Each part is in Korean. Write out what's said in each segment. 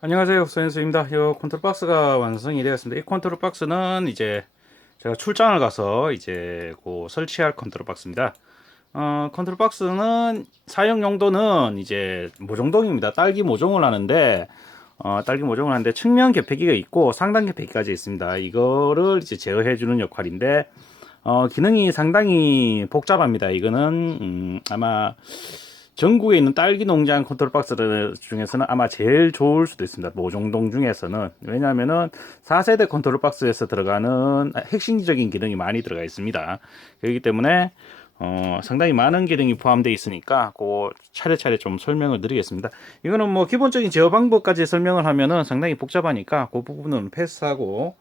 안녕하세요, 소현수입니다. 이 컨트롤 박스가 완성이 되었습니다. 이 컨트롤 박스는 이제 제가 출장을 가서 이제 설치할 컨트롤 박스입니다. 컨트롤 박스는 사용 용도는 이제 모종동입니다. 딸기 모종을 하는데 측면 개폐기가 있고 상단 개폐기까지 있습니다. 이거를 이제 제어해주는 역할인데 기능이 상당히 복잡합니다. 이거는 아마 전국에 있는 딸기 농장 컨트롤 박스 중에서는 아마 제일 좋을 수도 있습니다. 모종동 중에서는. 왜냐하면은 4세대 컨트롤 박스에서 들어가는 핵심적인 기능이 많이 들어가 있습니다. 그렇기 때문에 상당히 많은 기능이 포함되어 있으니까 차례차례 좀 설명을 드리겠습니다. 이거는 뭐 기본적인 제어 방법까지 설명을 하면은 상당히 복잡하니까 그 부분은 패스하고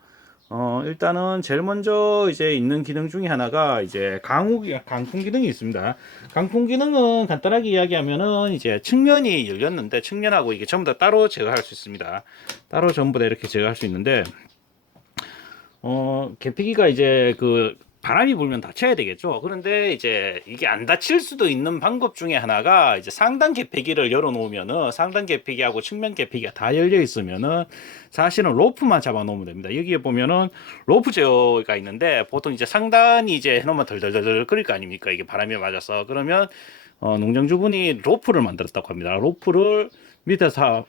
일단은 제일 먼저 이제 있는 기능 중에 하나가 이제 강풍 기능이 있습니다. 강풍 기능은 간단하게 이야기하면은 이제 측면이 열렸는데 측면하고 이게 전부 다 따로 제어할 수 있습니다. 따로 전부 다 이렇게 제어할 수 있는데 개피기가 이제 바람이 불면 닫혀야 되겠죠. 그런데 이제 이게 안 닫힐 수도 있는 방법 중에 하나가 이제 상단 개폐기를 열어 놓으면은 상단 개폐기하고 측면 개폐기가 다 열려 있으면은 사실은 로프만 잡아 놓으면 됩니다. 여기에 보면은 로프 제어가 있는데 보통 이제 상단이 이제 해놓으면 덜덜덜 끓일 거 아닙니까? 이게 바람이 맞아서 그러면 농장주분이 로프를 만들었다고 합니다. 로프를 밑에서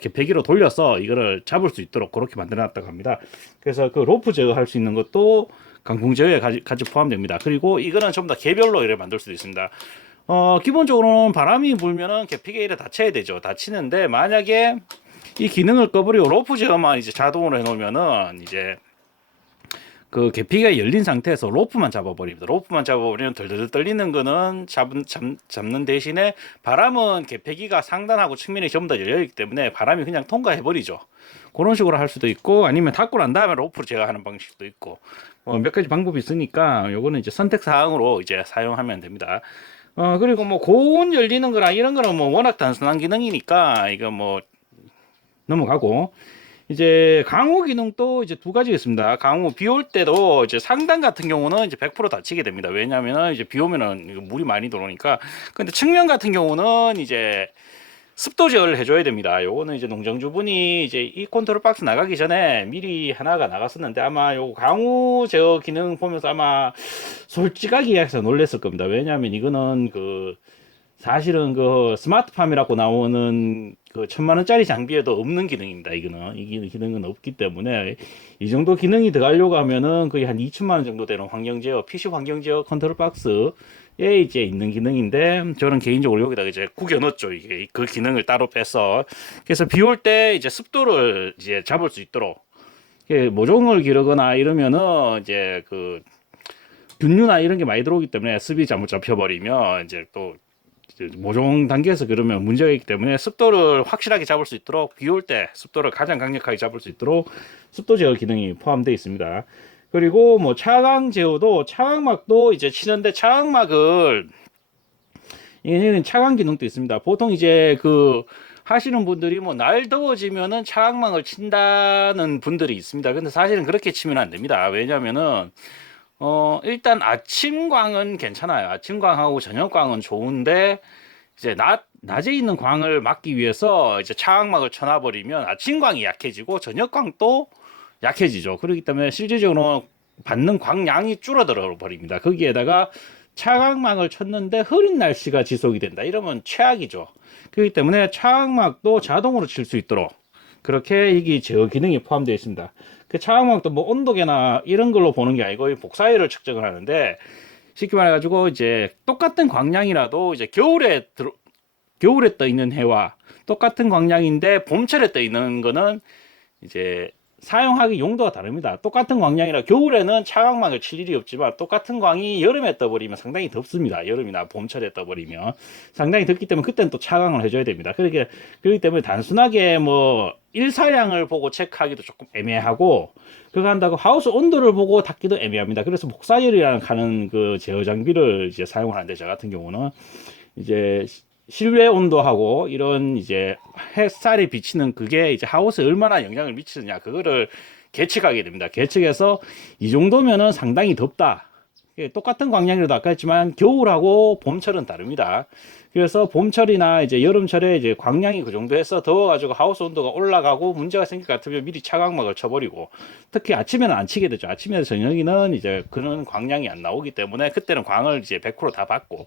개폐기로 돌려서 이거를 잡을 수 있도록 그렇게 만들어 놨다고 합니다. 그래서 그 로프 제어할 수 있는 것도 강풍 제어에 같이 포함됩니다. 그리고 이거는 전부 다 개별로 이렇게 만들 수도 있습니다. 기본적으로는 바람이 불면은 개폐기가 이래 닫혀야 되죠. 닫히는데 만약에 이 기능을 꺼버리고 로프 제어만 이제 자동으로 해놓으면은 이제 그 개폐기가 열린 상태에서 로프만 잡아버립니다. 로프만 잡아버리면 덜덜 떨리는 거는 잡는 대신에 바람은 개폐기가 상단하고 측면이 전부 다 열려있기 때문에 바람이 그냥 통과해버리죠. 그런 식으로 할 수도 있고 아니면 닫고 난 다음에 로프를 제어하는 방식도 있고 몇 가지 방법이 있으니까 요거는 이제 선택 사항으로 이제 사용하면 됩니다. 그리고 뭐 고온 열리는 거랑 이런 거는 뭐 워낙 단순한 기능이니까 이거 뭐 넘어가고 이제 강우 기능도 이제 두 가지 있습니다. 강우 비 올 때도 이제 상단 같은 경우는 이제 100% 닫히게 됩니다. 왜냐하면은 이제 비 오면은 물이 많이 들어오니까. 근데 측면 같은 경우는 이제 습도 제어를 해줘야 됩니다. 요거는 이제 농장주분이 이제 이 컨트롤 박스 나가기 전에 미리 하나가 나갔었는데 아마 요 강우 제어 기능 보면서 아마 솔직하게 해서 놀랬을 겁니다. 왜냐하면 이거는 사실은 스마트팜이라고 나오는 1,000만 원짜리 장비에도 없는 기능입니다. 이 기능은 없기 때문에 이 정도 기능이 들어가려고 하면은 거의 한 2천만 원 정도 되는 환경 제어, PC 환경 제어 컨트롤 박스에 이제 있는 기능인데 저는 개인적으로 여기다 이제 구겨 넣었죠. 이게 그 기능을 따로 빼서 그래서 비 올 때 이제 습도를 이제 잡을 수 있도록 모종을 기르거나 이러면은 이제 균류나 이런 게 많이 들어오기 때문에 습이 잘못 잡혀버리면 이제 또 모종 단계에서 그러면 문제가 있기 때문에 습도를 확실하게 잡을 수 있도록 비 올 때 습도를 가장 강력하게 잡을 수 있도록 습도 제어 기능이 포함되어 있습니다. 그리고 뭐 차광 제어도 차광막도 이제 치는데 차광막을 얘는 차광 기능도 있습니다. 보통 이제 하시는 분들이 뭐 날 더워지면은 차광막을 친다는 분들이 있습니다. 근데 사실은 그렇게 치면 안 됩니다. 왜냐면은 일단 아침광은 괜찮아요. 아침광하고 저녁광은 좋은데, 이제 낮에 있는 광을 막기 위해서 이제 차광막을 쳐놔버리면 아침광이 약해지고 저녁광도 약해지죠. 그렇기 때문에 실질적으로 받는 광량이 줄어들어 버립니다. 거기에다가 차광막을 쳤는데 흐린 날씨가 지속이 된다. 이러면 최악이죠. 그렇기 때문에 차광막도 자동으로 칠 수 있도록 그렇게 이게 제어 기능이 포함되어 있습니다. 그 차광막도 뭐 온도계나 이런 걸로 보는 게 아니고 복사율을 측정을 하는데 쉽게 말해가지고 이제 똑같은 광량이라도 이제 겨울에 떠 있는 해와 똑같은 광량인데 봄철에 떠 있는 거는 이제 사용하기 용도가 다릅니다. 똑같은 광량이라 겨울에는 차광막을 칠 일이 없지만 똑같은 광이 여름에 떠버리면 상당히 덥습니다. 여름이나 봄철에 떠버리면 상당히 덥기 때문에 그때는 또 차광을 해줘야 됩니다. 그렇기 때문에 단순하게 뭐 일사량을 보고 체크하기도 조금 애매하고 그거 한다고 하우스 온도를 보고 닫기도 애매합니다. 그래서 복사열이라는 하는 제어 장비를 이제 사용을 하는데 저 같은 경우는 이제 실외 온도하고 이런 이제 햇살이 비치는 그게 이제 하우스에 얼마나 영향을 미치느냐 그거를 계측하게 됩니다. 계측해서 이 정도면은 상당히 덥다. 똑같은 광량이라도 아까 했지만 겨울하고 봄철은 다릅니다. 그래서 봄철이나 이제 여름철에 이제 광량이 그 정도에서 더워가지고 하우스 온도가 올라가고 문제가 생길 것 같으면 미리 차광막을 쳐버리고, 특히 아침에는 안 치게 되죠. 아침에 저녁에는 이제 그런 광량이 안 나오기 때문에 그때는 광을 이제 100%다 받고,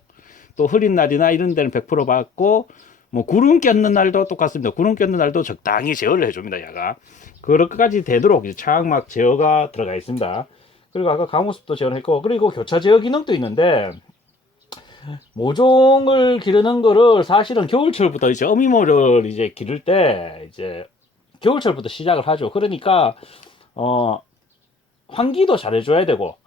또 흐린 날이나 이런 데는 100% 받고, 뭐 구름 꼈는 날도 똑같습니다. 구름 꼈는 날도 적당히 제어를 해줍니다, 야가. 그렇게까지 되도록 이제 차광막 제어가 들어가 있습니다. 그리고 아까 가무습도 제어했고, 그리고 교차 제어 기능도 있는데, 모종을 기르는 거를 사실은 겨울철부터 이제 어미모를 이제 기를 때 이제 겨울철부터 시작을 하죠. 그러니까 환기도 잘해줘야 되고,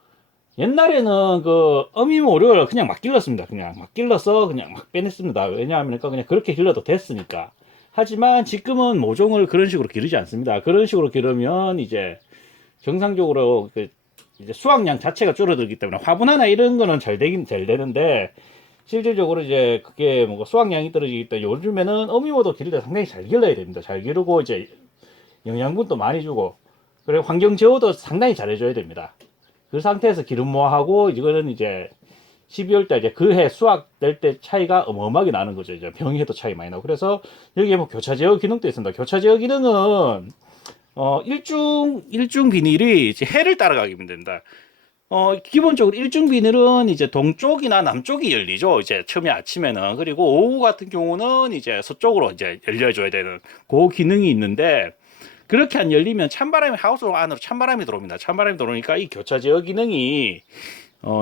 옛날에는 그 어미모를 그냥 막 길렀습니다. 그냥 막 길러서 그냥 막 빼냈습니다. 왜냐하면 그냥 그렇게 길러도 됐으니까. 하지만 지금은 모종을 그런 식으로 기르지 않습니다. 그런 식으로 기르면 이제 정상적으로 그 이제 수확량 자체가 줄어들기 때문에 화분하나 이런 거는 잘 되긴 잘 되는데, 실질적으로 이제 그게 뭐 수확량이 떨어지기 때문에 요즘에는 어미모도 기를 때 상당히 잘 길러야 됩니다. 잘 기르고 이제 영양분도 많이 주고, 그리고 환경 제어도 상당히 잘해줘야 됩니다. 그 상태에서 기름모하고 이거는 이제 12월 달 이제 그 해 수확될 때 차이가 어마어마하게 나는 거죠. 이제 병해도 차이 많이 나고. 그래서 여기에 뭐 교차 제어 기능도 있습니다. 교차 제어 기능은 일중 비닐이 이제 해를 따라가게 됩니다. 기본적으로 일중 비닐은 이제 동쪽이나 남쪽이 열리죠. 이제 처음에 아침에는. 그리고 오후 같은 경우는 이제 서쪽으로 이제 열려줘야 되는 그 기능이 있는데, 그렇게 안 열리면 찬바람이 하우스 안으로 찬바람이 들어옵니다. 찬바람이 들어오니까 이 교차 제어 기능이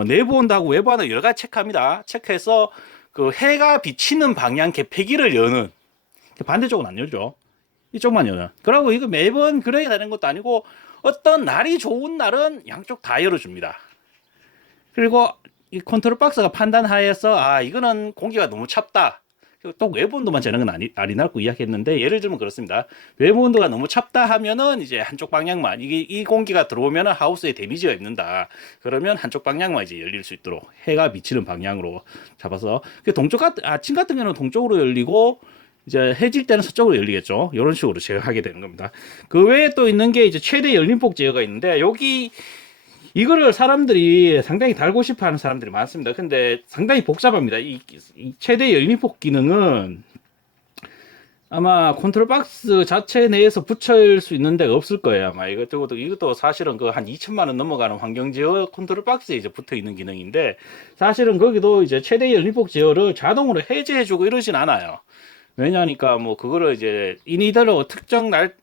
내부 온도하고 외부 온도 여러 가지 체크합니다. 체크해서 그 해가 비치는 방향 개폐기를 여는, 반대쪽은 안 열죠. 이쪽만 여는. 그리고 이거 매번 그래야 되는 것도 아니고 어떤 날이 좋은 날은 양쪽 다 열어줍니다. 그리고 이 컨트롤 박스가 판단하에서 이거는 공기가 너무 찹다. 또 외부 온도만 재는 건 아니라고 이야기했는데, 예를 들면 그렇습니다. 외부 온도가 너무 찹다 하면은 이제 한쪽 방향만, 이 공기가 들어오면은 하우스에 데미지가 입는다. 그러면 한쪽 방향만 이제 열릴 수 있도록 해가 비치는 방향으로 잡아서, 동쪽 아침 같은 경우는 동쪽으로 열리고 이제 해질 때는 서쪽으로 열리겠죠. 이런 식으로 제어하게 되는 겁니다. 그 외에 또 있는 게 이제 최대 열림폭 제어가 있는데, 여기 이거를 사람들이 상당히 달고 싶어 하는 사람들이 많습니다. 근데 상당히 복잡합니다. 이 최대 열림폭 기능은 아마 컨트롤 박스 자체 내에서 붙일 수 있는 데가 없을 거예요. 아마 이것도 사실은 그 한 2천만 원 넘어가는 환경 제어 컨트롤 박스에 이제 붙어 있는 기능인데, 사실은 거기도 이제 최대 열림폭 제어를 자동으로 해제해주고 이러진 않아요. 왜냐하니까 뭐 그거를 이제 이니더로 특정 날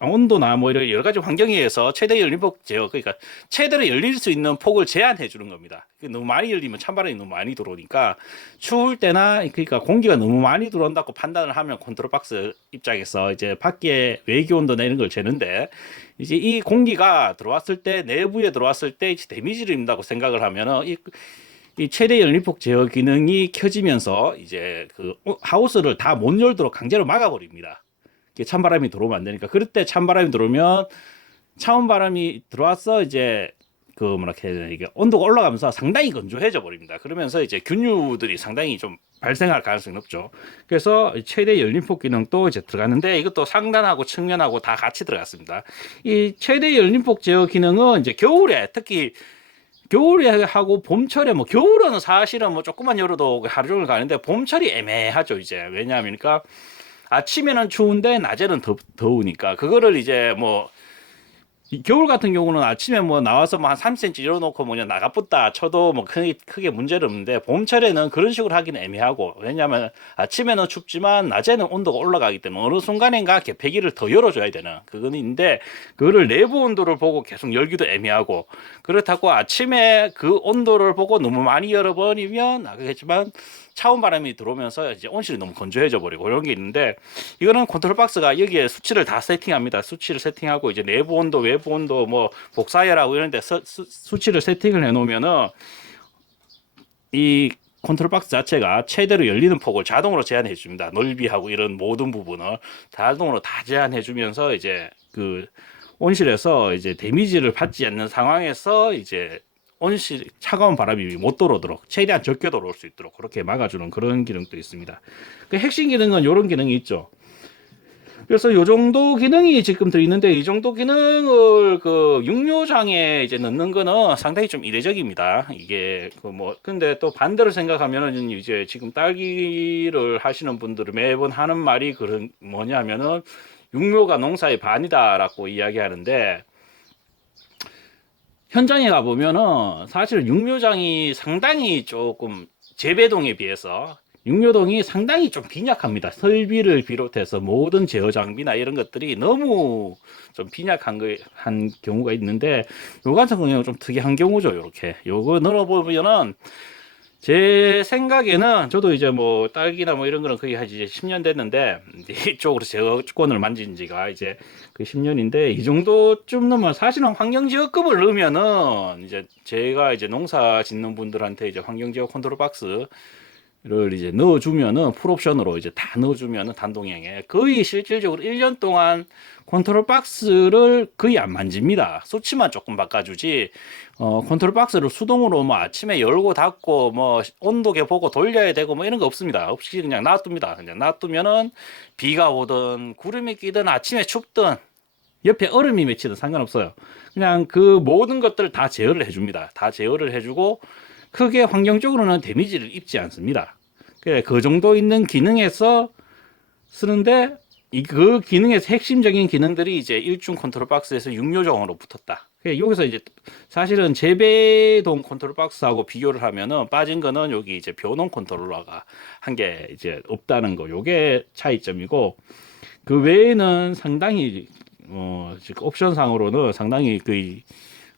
온도나 뭐 이런 여러 가지 환경에 의해서 최대 열림폭 제어, 그러니까 최대로 열릴 수 있는 폭을 제한해 주는 겁니다. 너무 많이 열리면 찬바람이 너무 많이 들어오니까, 추울 때나 그러니까 공기가 너무 많이 들어온다고 판단을 하면 컨트롤 박스 입장에서 이제 밖에 외기 온도나 이런 걸 재는데, 이제 이 공기가 들어왔을 때, 내부에 들어왔을 때 데미지를 입는다고 생각을 하면은 이 최대 열림폭 제어 기능이 켜지면서 이제 그 하우스를 다 못 열도록 강제로 막아버립니다. 찬바람이 들어오면 안 되니까. 그럴 때 찬바람이 들어오면 차온 바람이 들어와서 이제 그 뭐라 해야 되나, 이게 온도가 올라가면서 상당히 건조해져 버립니다. 그러면서 이제 균류들이 상당히 좀 발생할 가능성이 높죠. 그래서 최대 열림폭 기능도 이제 들어갔는데, 이것도 상단하고 측면하고 다 같이 들어갔습니다. 이 최대 열림폭 제어 기능은 이제 겨울에, 특히 겨울에 하고 봄철에, 뭐 겨울은 사실은 뭐 조금만 열어도 하루 종일 가는데, 봄철이 애매하죠. 이제 왜냐하니까 아침에는 추운데 낮에는 더우니까, 그거를 이제 뭐 겨울 같은 경우는 아침에 뭐 나와서 뭐 한 3cm 열어놓고 뭐냐 나가붙다 쳐도 뭐 크게 문제는 없는데, 봄철에는 그런 식으로 하기는 애매하고, 왜냐하면 아침에는 춥지만 낮에는 온도가 올라가기 때문에 어느 순간인가 개폐기를 더 열어줘야 되는 그건 있는데, 그거를 내부 온도를 보고 계속 열기도 애매하고, 그렇다고 아침에 그 온도를 보고 너무 많이 열어버리면 아까겠지만 차온 바람이 들어오면서 이제 온실이 너무 건조해져 버리고 이런 게 있는데, 이거는 컨트롤 박스가 여기에 수치를 다 세팅합니다. 수치를 세팅하고 이제 내부 온도, 외부 온도, 뭐 복사열하고 이런 데 수치를 세팅을 해 놓으면은 이 컨트롤 박스 자체가 최대로 열리는 폭을 자동으로 제한해 줍니다. 넓이하고 이런 모든 부분을 자동으로 다 제한해 주면서 이제 그 온실에서 이제 데미지를 받지 않는 상황에서 이제 온실 차가운 바람이 못 들어오도록 최대한 적게 들어올 수 있도록 그렇게 막아주는 그런 기능도 있습니다. 그 핵심 기능은 이런 기능이 있죠. 그래서 요 정도 기능이 지금 들어있는데 이 정도 기능을 그 육묘장에 이제 넣는 거는 상당히 좀 이례적입니다. 이게 그 뭐 근데 또 반대로 생각하면은 이제 지금 딸기를 하시는 분들은 매번 하는 말이 그런 뭐냐면은 육묘가 농사의 반이다라고 이야기하는데 현장에 가보면은 사실 육묘장이 상당히 조금 재배동에 비해서 육묘동이 상당히 좀 빈약합니다. 설비를 비롯해서 모든 제어 장비나 이런 것들이 너무 좀 빈약한 한 경우가 있는데 요 같은 경우는 좀 특이한 경우죠. 이렇게 요거 넣어보면은 제 생각에는 저도 이제 뭐 딸기나 뭐 이런 거는 거의 한 이제 10년 됐는데 이쪽으로 제어권을 만진 지가 이제 그 10년인데 이 정도쯤 넣으면 사실은 환경지역금을 넣으면은 이제 제가 이제 농사 짓는 분들한테 이제 환경지역 컨트롤 박스를 이제 넣어주면은 풀옵션으로 이제 다 넣어주면은 단동형에 거의 실질적으로 1년 동안 컨트롤 박스를 거의 안 만집니다. 수치만 조금 바꿔주지. 컨트롤 박스를 수동으로 뭐 아침에 열고 닫고 뭐 온도계 보고 돌려야 되고 뭐 이런 거 없습니다. 없이 그냥 놔둡니다. 그냥 놔두면은 비가 오든 구름이 끼든 아침에 춥든 옆에 얼음이 맺히든 상관없어요. 그냥 그 모든 것들을 다 제어를 해줍니다. 다 제어를 해주고 크게 환경적으로는 데미지를 입지 않습니다. 그 정도 있는 기능에서 쓰는데 그 기능에서 핵심적인 기능들이 이제 일중 컨트롤 박스에서 육묘정으로 붙었다. 여기서 이제 사실은 재배동 컨트롤 박스하고 비교를 하면은 빠진 거는 여기 이제 변온 컨트롤러가 한 게 이제 없다는 거. 요게 차이점이고 그 외에는 상당히 지금 옵션상으로는 상당히 그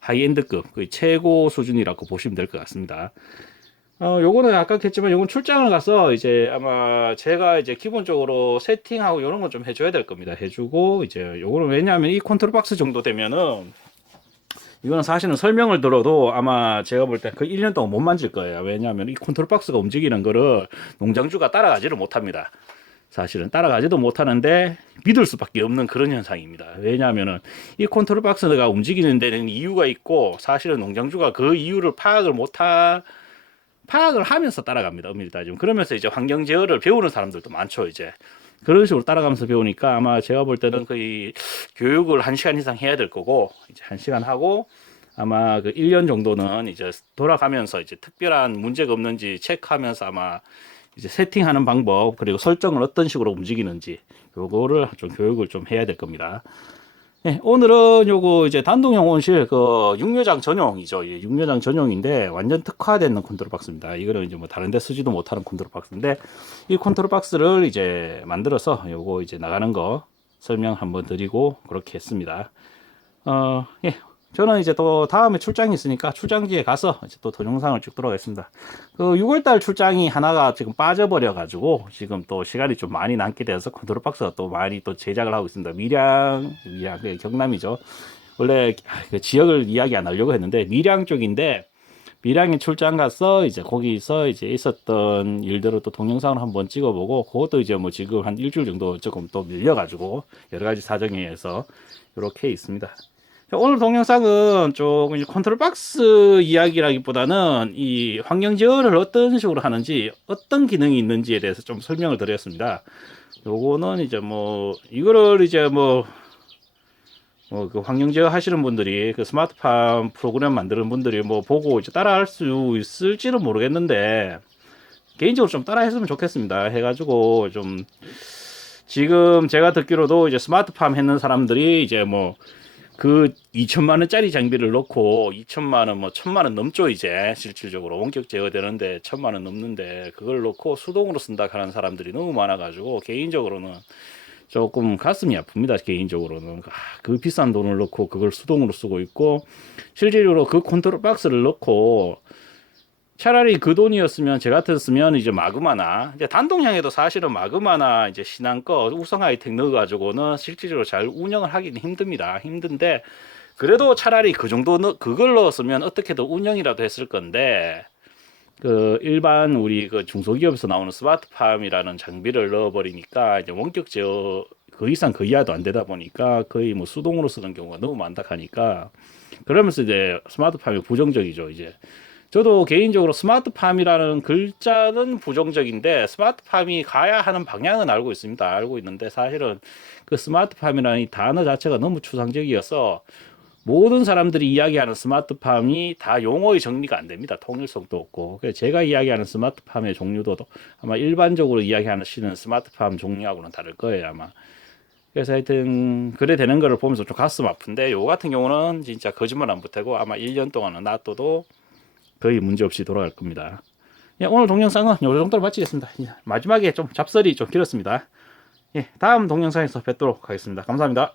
하이엔드급, 그 최고 수준이라고 보시면 될 것 같습니다. 요거는 아까 했지만 요건 출장을 가서 이제 아마 제가 이제 기본적으로 세팅하고 이런 건 좀 해줘야 될 겁니다. 해주고 이제 요거는 왜냐하면 이 컨트롤 박스 정도 되면은 이거는 사실은 설명을 들어도 아마 제가 볼 때 그 1년 동안 못 만질 거예요. 왜냐하면 이 컨트롤 박스가 움직이는 거를 농장주가 따라가지를 못합니다. 사실은 따라가지도 못하는데 믿을 수밖에 없는 그런 현상입니다. 왜냐하면은 이 컨트롤 박스가 움직이는 데는 이유가 있고 사실은 농장주가 그 이유를 파악을 하면서 따라갑니다. 엄밀히 따지면. 그러면서 이제 환경 제어를 배우는 사람들도 많죠, 이제. 그런 식으로 따라가면서 배우니까 아마 제가 볼 때는 거의 교육을 1시간 이상 해야 될 거고, 이제 1시간 하고, 아마 그 1년 정도는 이제 돌아가면서 이제 특별한 문제가 없는지 체크하면서 아마 이제 세팅하는 방법, 그리고 설정을 어떤 식으로 움직이는지, 요거를 좀 교육을 좀 해야 될 겁니다. 네, 오늘은 요거 이제 단독용 온실 그 육묘장 전용이죠. 예, 육묘장 전용인데 완전 특화된 컨트롤 박스입니다. 이거는 이제 뭐 다른 데 쓰지도 못하는 컨트롤 박스인데 이 컨트롤 박스를 이제 만들어서 요거 이제 나가는 거 설명 한번 드리고 그렇게 했습니다. 예. 저는 이제 또 다음에 출장이 있으니까 출장지에 가서 이제 또 동영상을 찍도록 하겠습니다. 그 6월달 출장이 하나가 지금 빠져버려 가지고 지금 또 시간이 좀 많이 남게 돼서 컨트롤 박스가 또 많이 또 제작을 하고 있습니다. 밀양 그 경남이죠. 원래 그 지역을 이야기 안 하려고 했는데 밀양 쪽인데 밀양에 출장 가서 이제 거기서 이제 있었던 일들을 또 동영상을 한번 찍어보고 그것도 이제 뭐 지금 한 일주일 정도 조금 또 밀려가지고 여러 가지 사정에 의해서 이렇게 있습니다. 오늘 동영상은 조금 컨트롤 박스 이야기라기보다는 이 환경 제어를 어떤 식으로 하는지 어떤 기능이 있는지에 대해서 좀 설명을 드렸습니다. 요거는 이제 뭐 이거를 이제 뭐 그 환경 제어 하시는 분들이 그 스마트팜 프로그램 만드는 분들이 뭐 보고 이제 따라 할 수 있을지는 모르겠는데 개인적으로 좀 따라 했으면 좋겠습니다. 해가지고 좀 지금 제가 듣기로도 이제 스마트팜 했는 사람들이 이제 뭐 그 2천만 원짜리 장비를 넣고 2천만 원, 뭐 1천만 원 넘죠 이제 실질적으로 원격 제어되는데 1천만 원 넘는데 그걸 넣고 수동으로 쓴다 하는 사람들이 너무 많아가지고 개인적으로는 조금 가슴이 아픕니다. 개인적으로는 그 비싼 돈을 넣고 그걸 수동으로 쓰고 있고 실질적으로 그 컨트롤 박스를 넣고 차라리 그 돈이었으면 제 같았으면 이제 마그마나 이제 단독형에도 사실은 마그마나 이제 신한거 우성 하이텍 넣어가지고는 실질적으로 잘 운영을 하기는 힘듭니다. 힘든데 그래도 차라리 그 정도 그걸 넣었으면 어떻게든 운영이라도 했을 건데 그 일반 우리 그 중소기업에서 나오는 스마트팜이라는 장비를 넣어버리니까 이제 원격 제어 그 이상 그 이하도 안 되다 보니까 거의 뭐 수동으로 쓰는 경우가 너무 많다 하니까 그러면서 이제 스마트팜이 부정적이죠 이제. 저도 개인적으로 스마트팜이라는 글자는 부정적인데 스마트팜이 가야 하는 방향은 알고 있습니다. 알고 있는데 사실은 그 스마트팜이라는 이 단어 자체가 너무 추상적이어서 모든 사람들이 이야기하는 스마트팜이 다 용어의 정리가 안 됩니다. 통일성도 없고. 그래서 제가 이야기하는 스마트팜의 종류도 아마 일반적으로 이야기하는 스마트팜 종류하고는 다를 거예요, 아마. 그래서 하여튼 그래 되는 거를 보면서 좀 가슴 아픈데 요 같은 경우는 진짜 거짓말 안 보태고 아마 1년 동안은 놔둬도 거의 문제 없이 돌아갈 겁니다. 예, 오늘 동영상은 요 정도로 마치겠습니다. 예, 마지막에 좀 잡설이 좀 길었습니다. 예, 다음 동영상에서 뵙도록 하겠습니다. 감사합니다.